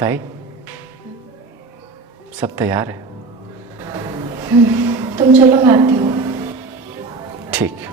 ताई, सब तैयार है? तुम चलो, मैं आती हूँ। ठीक।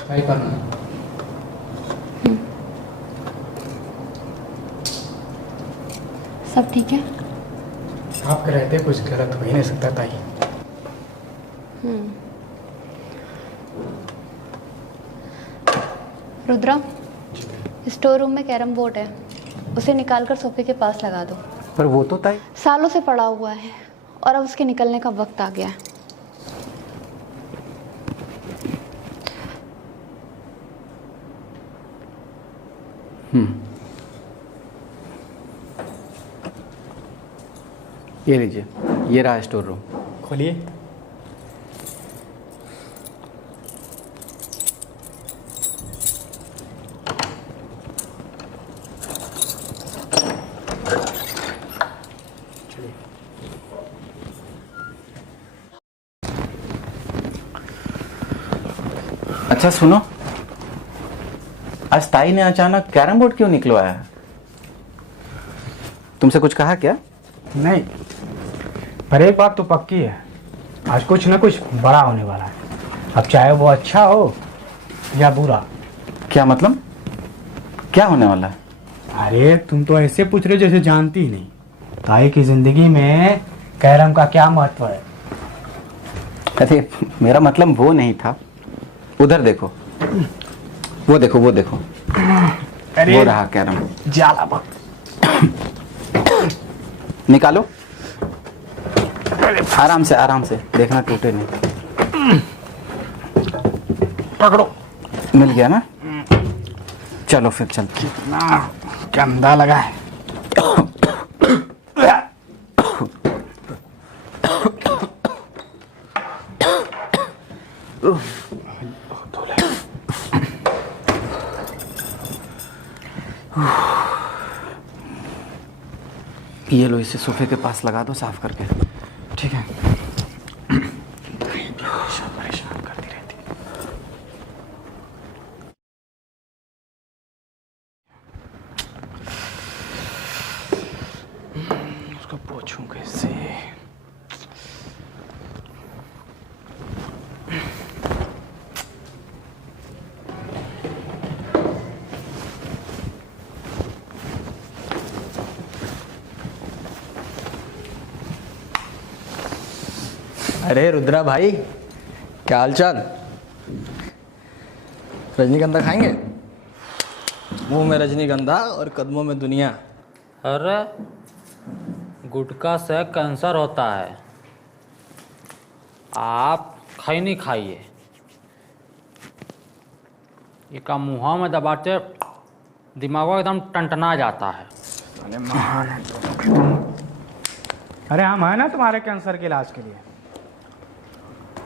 काय करना? सब ठीक है? आपके रहते कुछ गलत हो ही नहीं सकता ताई। रुद्रा, स्टोर रूम में कैरम बोर्ड है, उसे निकालकर सोफे के पास लगा दो। पर वो तो ताई सालों से पड़ा हुआ है और अब उसके निकलने का वक्त आ गया है। ये लीजिए, ये रहा स्टोर रूम। खोलिए। अच्छा सुनो, आज ताई ने अचानक कैरम बोर्ड क्यों निकलवाया? तुमसे कुछ कहा क्या? नहीं, पर एक बात तो पक्की है, आज कुछ ना कुछ बड़ा होने वाला है। अब चाहे वो अच्छा हो या बुरा। क्या मतलब? क्या होने वाला है? अरे तुम तो ऐसे पूछ रहे जैसे जानती ही नहीं। ताई की जिंदगी में कैरम का क्या महत्व है। अरे मेरा मतलब वो नहीं था। उधर देखो, वो देखो, वो देखो, अरे वो रहा कैरम। जाला बक। निकालो, आराम से, आराम से, देखना टूटे नहीं। पकड़ो। मिल गया ना? चलो फिर चलते हैं। कितना गंदा लगा है। ये लो, इसे सोफे के पास लगा दो साफ करके। ठीक है? परेशान करती रहती। उसको पोंछूं कैसे? अरे रुद्रा भाई, क्या हाल चाल? रजनीगंधा खाएंगे? मुंह में रजनीगंधा और कदमों में दुनिया। अरे गुटखा से कैंसर होता है, आप खाई नहीं खाइए। ये का मुँह में दबाते दिमाग एकदम टनटना जाता है। अरे महान है अरे हम है ना तुम्हारे कैंसर के इलाज के लिए।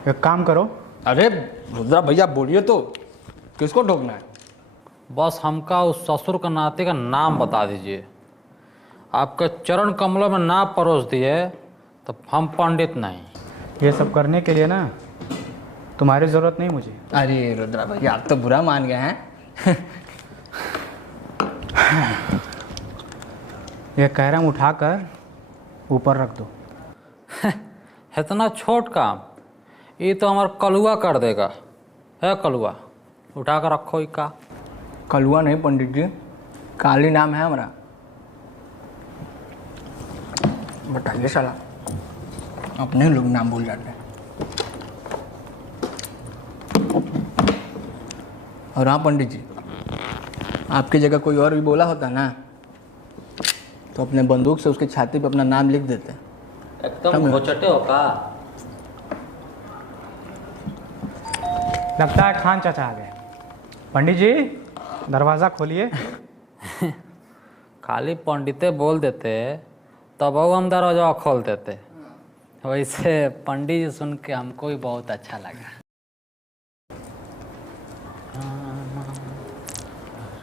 एक काम करो। अरे रुद्रा भैया बोलिए तो, किसको ठोकना है? बस हमका उस ससुर का नाते का नाम बता दीजिए। आपके चरण कमलों में ना परोस दिए तो हम पंडित नहीं। ये सब करने के लिए ना तुम्हारी ज़रूरत नहीं मुझे। अरे रुद्रा भैया, आप तो बुरा मान गए हैं। ये कैरम उठाकर ऊपर रख दो। इतना छोट काम ये तो हमारा कलुआ कर देगा। है कलुआ, उठा कर रखो। ही का कलुआ नहीं पंडित जी, काली नाम है हमारा। बताइए साला। अपने लोग नाम भूल जाते हैं। और हाँ पंडित जी, आपकी जगह कोई और भी बोला होता ना तो अपने बंदूक से उसके छाती पे अपना नाम लिख देते। एकदम घोचटे हो का। लगता है खान चाचा आ गए। पंडित जी दरवाज़ा खोलिए। खाली पंडिते बोल देते तब हम दरवाजा खोल देते। वैसे पंडित जी सुन के हमको भी बहुत अच्छा लगा।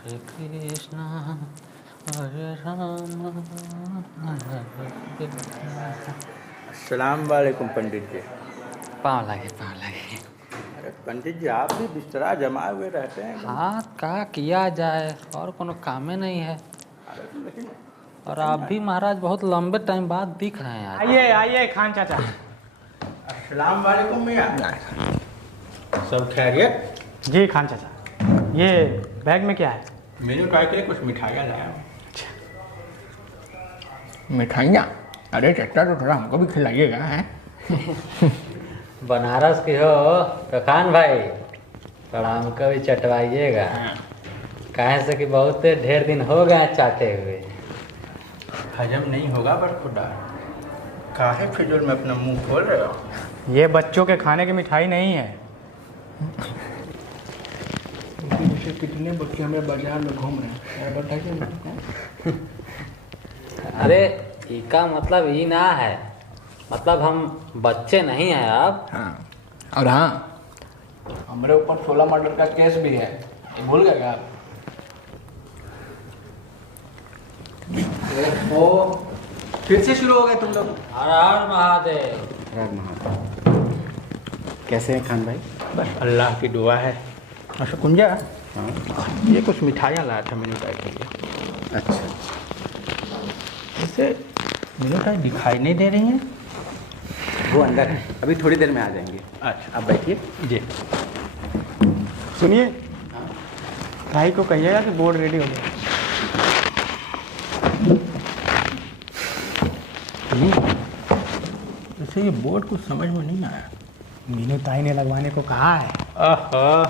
हरे कृष्णा हरे राम हरे अस्सलाम वालेकुम पंडित जी। पाँव लगे। अरे पंडित जी आप भी बिस्तरा जमाए हुए रहते हैं। हाँ क्या किया जाए, और कोनो कामे नहीं है। और आप भी महाराज बहुत लंबे टाइम बाद दिख रहे हैं आज। आइए खान चाचा। अस्सलाम वालेकुम मियाँ। सब खैरियत? जी खान चाचा, ये बैग में क्या है? मेनू कार्ड के कुछ मिठाइयाँ लाया हूँ। मिठाइयाँ? अरे चट्टा तो थोड़ा हमको भी खिलाइएगा हैं। बनारस की हो तो खान भाई थोड़ा हमको भी चटवाइएगा। कहे से कि बहुत ढेर दिन हो गए चाटे हुए। हजम नहीं होगा पर खुदा काहे फिजूल में अपना मुंह खोल रहे हो? ये बच्चों के खाने की मिठाई नहीं है। जैसे कितने बच्चे हमें बाजार में घूम रहे हैं, बताइए। अरे इसका मतलब ये ना है, मतलब हम बच्चे नहीं हैं आप। हाँ, और हाँ हमारे ऊपर 16 मर्डर का केस भी है, ये भूल गए आप? ओ फिर से शुरू हो गए तुम लोग। हर हर महादेव। कैसे हैं खान भाई? बस अल्लाह की दुआ है। अच्छा कुंजा, हाँ ये कुछ मिठाइयाँ लाया था मेनू कार्ड के लिए। अच्छा, जैसे मेनू कार्ड दिखाई नहीं दे रही हैं। वो अंदर है, अभी थोड़ी देर में आ जाएंगे। अच्छा आप बैठिए। जी। सुनिए, भाई को कहिएगा कि बोर्ड रेडी हो गया। जैसे ये बोर्ड कुछ समझ में नहीं आया। मीनू ताई ने लगवाने को कहा है। ओहो,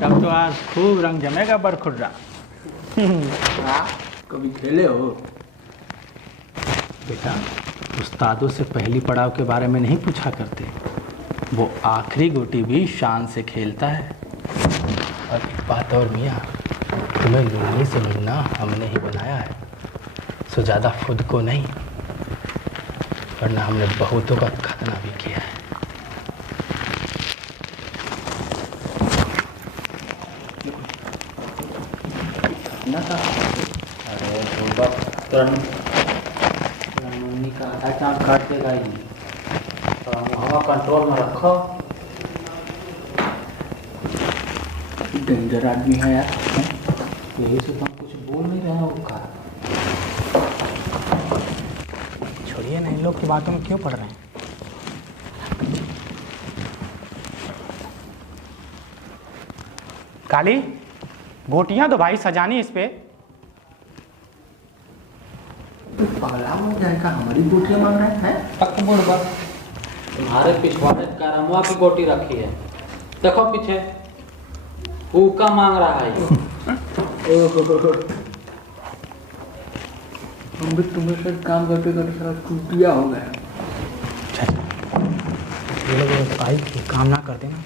तब तो आज खूब रंग जमेगा बरखुर्रा। कभी खेले हो? बेटा, उस्तादों से पहली पड़ाव के बारे में नहीं पूछा करते, वो आखिरी गोटी भी शान से खेलता है। और एक बात और मियाँ, तुम्हें लुंगी से लुंगना हमने ही बनाया है, सो ज़्यादा खुद को नहीं, वरना हमने बहुतों का खतना भी किया है। अरे तुरंत मम्मी का आधा चाँद काट देगा ही। तो हवा कंट्रोल में रखो। डेंजर आदमी है यार। यही से तो हम कुछ बोल नहीं रहे हैं उसका। छोड़िए ना, इन लोग की बातों में क्यों पड़ रहे हैं। काली, गोटियां तो भाई सजानी इस पे। पागला हो जाएगा, हमारी गोटियाँ मांग रहे हैं। तक बोल बस। तुम्हारे पिछवाड़े करमुआ की गोटी रखी है, देखो पीछे हुक्का मांग रहा है ये। हम भी तुम्हें से काम करते करते सारा टूटिया हो गया। ये लोग भाई काम ना करते ना,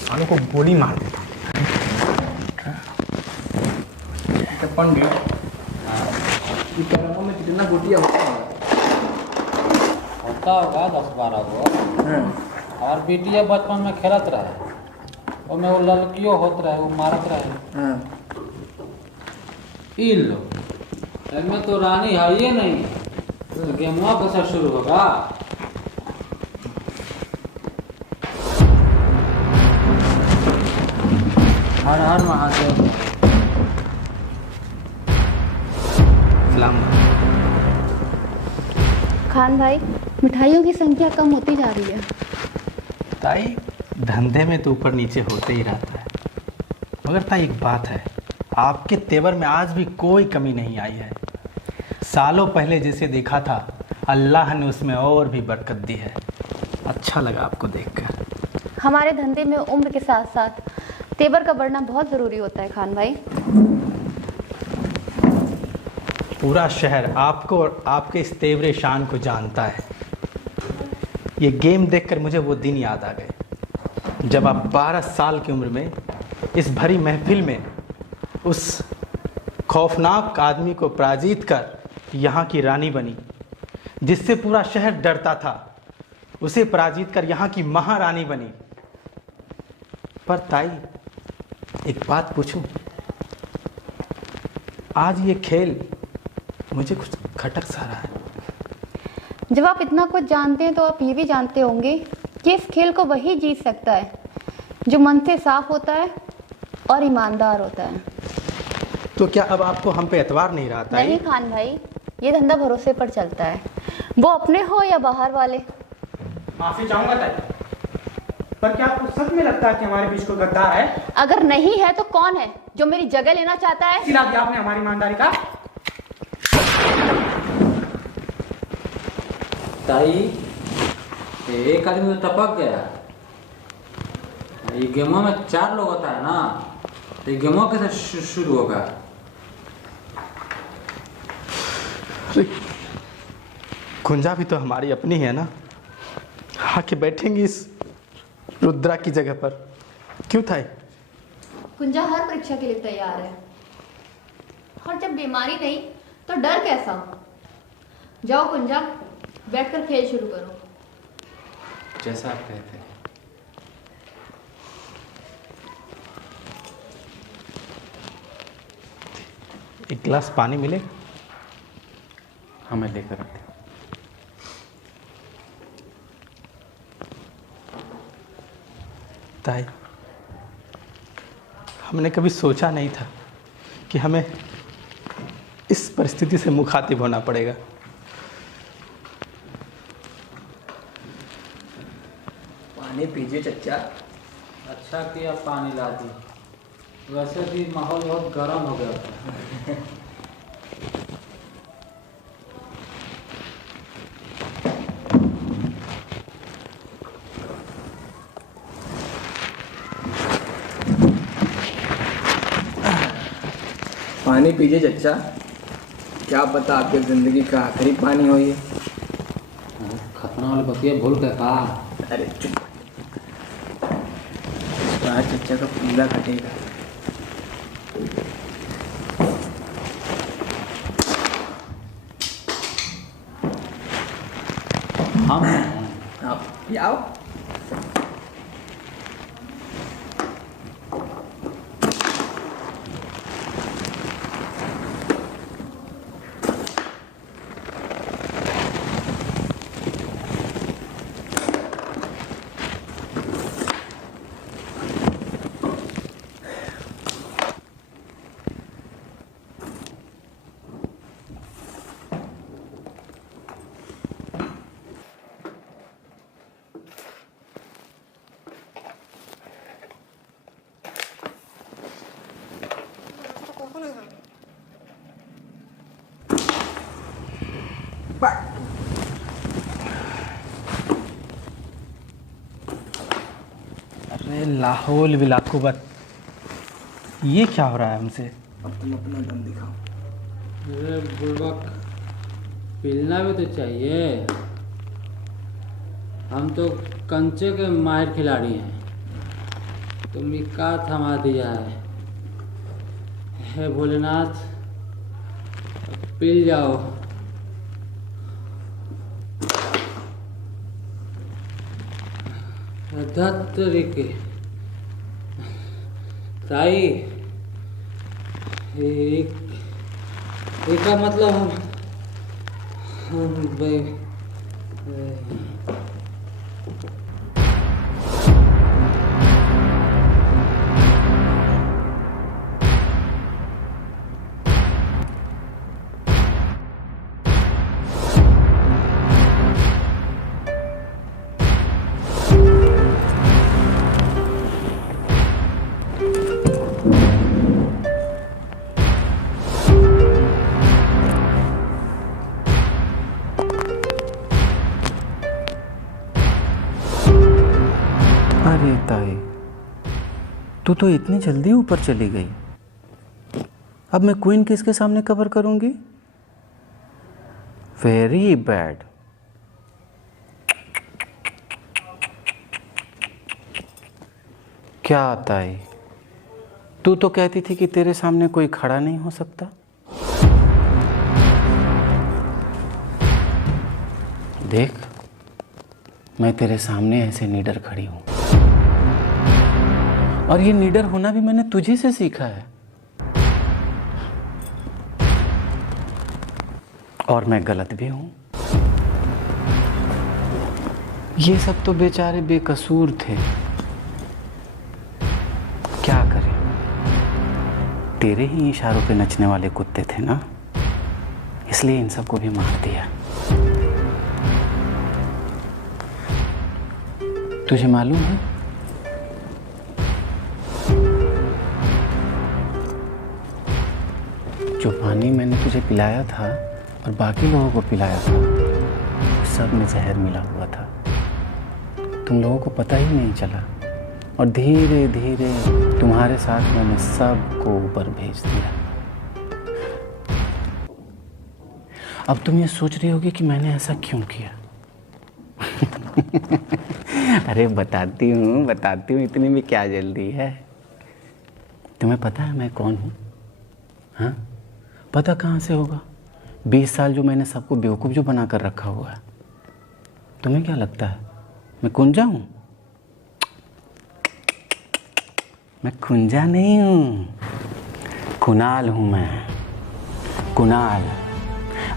सालों को गोली मार देता। पंडित, ये कैरमों में कितना गोटिया होता है? होता होगा 10-12 गो। और बेटिया बचपन में खेलत रहे, उसमें वो लड़कियों होत रहे, वो मारत रहे। ई लो, इसमें तो रानी है ये नहीं, तो गेमुआ कैसे शुरू होगा? हर हर महादेव। खान भाई, मिठाइयों की संख्या कम होती जा रही है। ताई, धंधे में तो ऊपर नीचे होते ही रहता है, मगर ताई एक बात है, आपके तेवर में आज भी कोई कमी नहीं आई है। सालों पहले जिसे देखा था अल्लाह ने उसमें और भी बरकत दी है। अच्छा लगा आपको देखकर। हमारे धंधे में उम्र के साथ साथ तेवर का बढ़ना बहुत ज़रूरी होता है खान भाई। पूरा शहर आपको और आपके इस तेवरे शान को जानता है। ये गेम देखकर मुझे वो दिन याद आ गए जब आप 12 साल की उम्र में इस भरी महफिल में उस खौफनाक आदमी को पराजित कर यहाँ की रानी बनी, जिससे पूरा शहर डरता था। उसे पराजित कर यहाँ की महारानी बनी। पर ताई, एक बात पूछूं? आज ये खेल मुझे कुछ खटक सा रहा है। जब आप इतना कुछ जानते हैं तो आप ये भी जानते होंगे कि इस खेल को वही जीत सकता है जो मन से साफ होता है और ईमानदार होता है। तो क्या अब आपको हम पे एतबार नहीं रहा ताई? नहीं खान भाई, ये धंधा भरोसे पर चलता है, वो अपने हो या बाहर वाले। माफी चाहूंगा ताई, पर क्या आपको सच में लगता है कि हमारे बीच कोई गद्दार है? अगर नहीं है तो कौन है जो मेरी जगह लेना चाहता है? सिला दिया आपने हमारी ईमानदारी का। ताई, एक आदमी तो टपक गया। ये गेमों में 4 लोग होता है ना, तो ये गेमों कैसे शुरू होगा? कुंजा भी तो हमारी अपनी है ना, आके बैठेंगी इस रुद्रा की जगह पर। क्यों था? कुंजा हर परीक्षा के लिए तैयार है, और जब बीमारी नहीं तो डर कैसा? जाओ कुंजा, बैठकर खेल शुरू करो। जैसा आप कहते हैं। एक गिलास पानी मिले? हमें लेकर आते हैं। ताई, हमने कभी सोचा नहीं था कि हमें इस परिस्थिति से मुखातिब होना पड़ेगा। पानी पीजिए चच्चा। अच्छा किया पानी ला दी, वैसे भी माहौल बहुत गर्म हो गया था। पानी पीजिए चच्चा, क्या पता आपकी ज़िंदगी का आखिरी पानी हो ये। खतना वाले बतिया भूल के कहा। अरे चुप, आज चच्चा का पूरा कटेगा। हम आप आओ। अरे लाहौल बिलाकुबत, ये क्या हो रहा है हमसे? अब तुम अपना दम दिखाओ। अरे बुड़बक, पिलना भी तो चाहिए। हम तो कंचे के माहिर खिलाड़ी हैं, तुम का थमा दिया है। हे भोलेनाथ, पिल जाओ। धत्तरिके ताई, एक का मतलब हम अरे ताई, तू तो इतनी जल्दी ऊपर चली गई। अब मैं क्वीन किसके सामने कवर करूंगी? Very bad. क्या ताई, तू तो कहती थी कि तेरे सामने कोई खड़ा नहीं हो सकता। देख, मैं तेरे सामने ऐसे निडर खड़ी हूं, और ये निडर होना भी मैंने तुझे से सीखा है। और मैं गलत भी हूं। ये सब तो बेचारे बेकसूर थे, क्या करें, तेरे ही इशारों पे नचने वाले कुत्ते थे ना, इसलिए इन सबको भी मार दिया। तुझे मालूम है, जो पानी मैंने तुझे पिलाया था और बाकी लोगों को पिलाया था, सब में जहर मिला हुआ था। तुम लोगों को पता ही नहीं चला, और धीरे धीरे तुम्हारे साथ मैंने सबको ऊपर भेज दिया। अब तुम ये सोच रही होगी कि मैंने ऐसा क्यों किया। अरे बताती हूँ, इतनी में क्या जल्दी है। तुम्हें पता है मैं कौन हूँ? हाँ, पता कहाँ से होगा? 20 साल जो मैंने सबको बेवकूफ़ जो बना कर रखा हुआ है। तुम्हें क्या लगता है मैं कुंजा हूँ? मैं कुंजा नहीं हूँ, कुणाल हूँ मैं। कुणाल,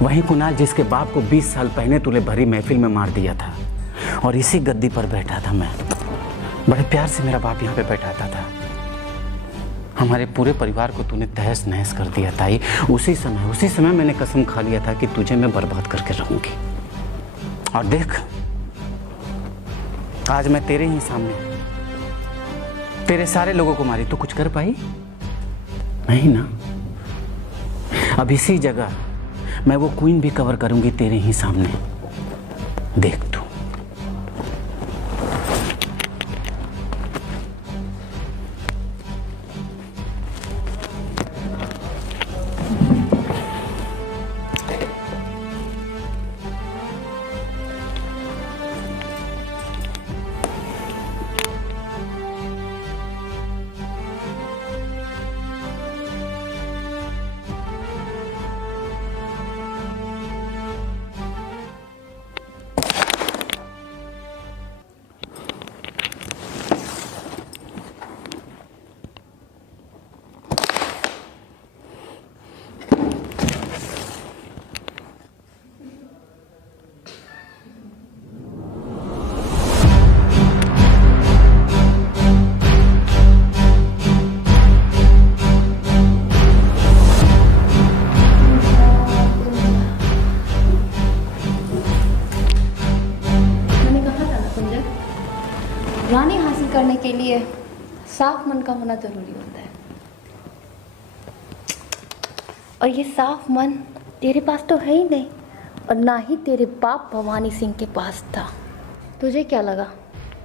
वही कुणाल जिसके बाप को 20 साल पहले तूने भरी महफिल में मार दिया था, और इसी गद्दी पर बैठा था मैं। बड़े प्यार से मेरा बाप यहाँ पे बैठाता था। हमारे पूरे परिवार को तूने तहस नहस कर दिया ताई। उसी समय मैंने कसम खा लिया था कि तुझे मैं बर्बाद करके रहूंगी। और देख, आज मैं तेरे ही सामने तेरे सारे लोगों को मारी, तो कुछ कर पाई? नहीं ना। अब इसी जगह मैं वो क्वीन भी कवर करूंगी तेरे ही सामने, देख तू। रानी हासिल करने के लिए साफ मन का होना जरूरी होता है, और ये साफ मन तेरे पास तो है ही नहीं, और ना ही तेरे बाप भवानी सिंह के पास था। तुझे क्या लगा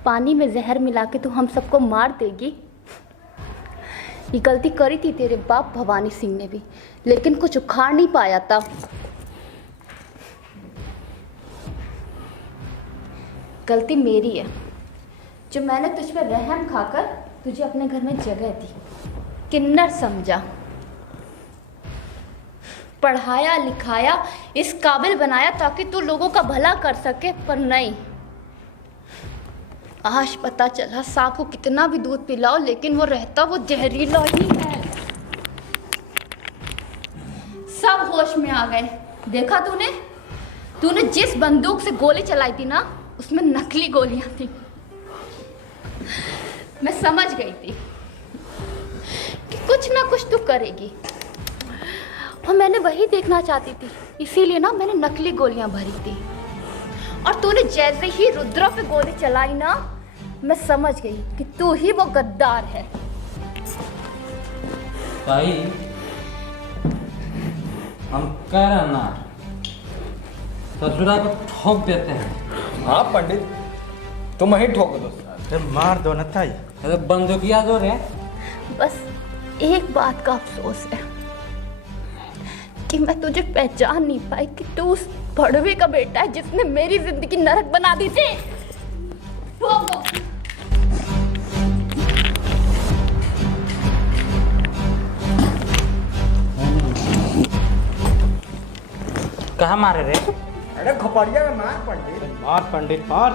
पानी में जहर मिला के तू हम सबको मार देगी? ये गलती करी थी तेरे बाप भवानी सिंह ने भी, लेकिन कुछ उखाड़ नहीं पाया था। गलती मेरी है, जो मैंने तुझ पर रहम खाकर तुझे अपने घर में जगह दी, किन्नर समझा, पढ़ाया लिखाया, इस काबिल बनाया ताकि तू लोगों का भला कर सके, पर नहीं। आज पता चला सांप को कितना भी दूध पिलाओ लेकिन वो रहता वो जहरीला ही है। सब होश में आ गए। देखा तूने जिस बंदूक से गोली चलाई थी ना, उसमें नकली गोलियां थी। मैं समझ गई थी कि कुछ ना कुछ तू करेगी, और मैंने वही देखना चाहती थी, इसीलिए ना मैंने नकली गोलियां भरी थी। और तूने जैसे ही रुद्रा पे गोली चलाई ना, मैं समझ गई कि तू ही वो गद्दार है। ताई, हम कह रहे हैं ना, ससुरा को ठोक देते हैं। हाँ पंडित, तुम ही ठोक दो। अरे मार दो नथाई। अरे बंदूकिया दो रे। बस एक बात का अफसोस है कि मैं तुझे पहचान नहीं पाई कि तू उस भड़वे का बेटा है जिसने मेरी जिंदगी नरक बना दी थी। कहाँ मारे रे? अरे खोपड़िया में मार पंडित। मार पंडित मार।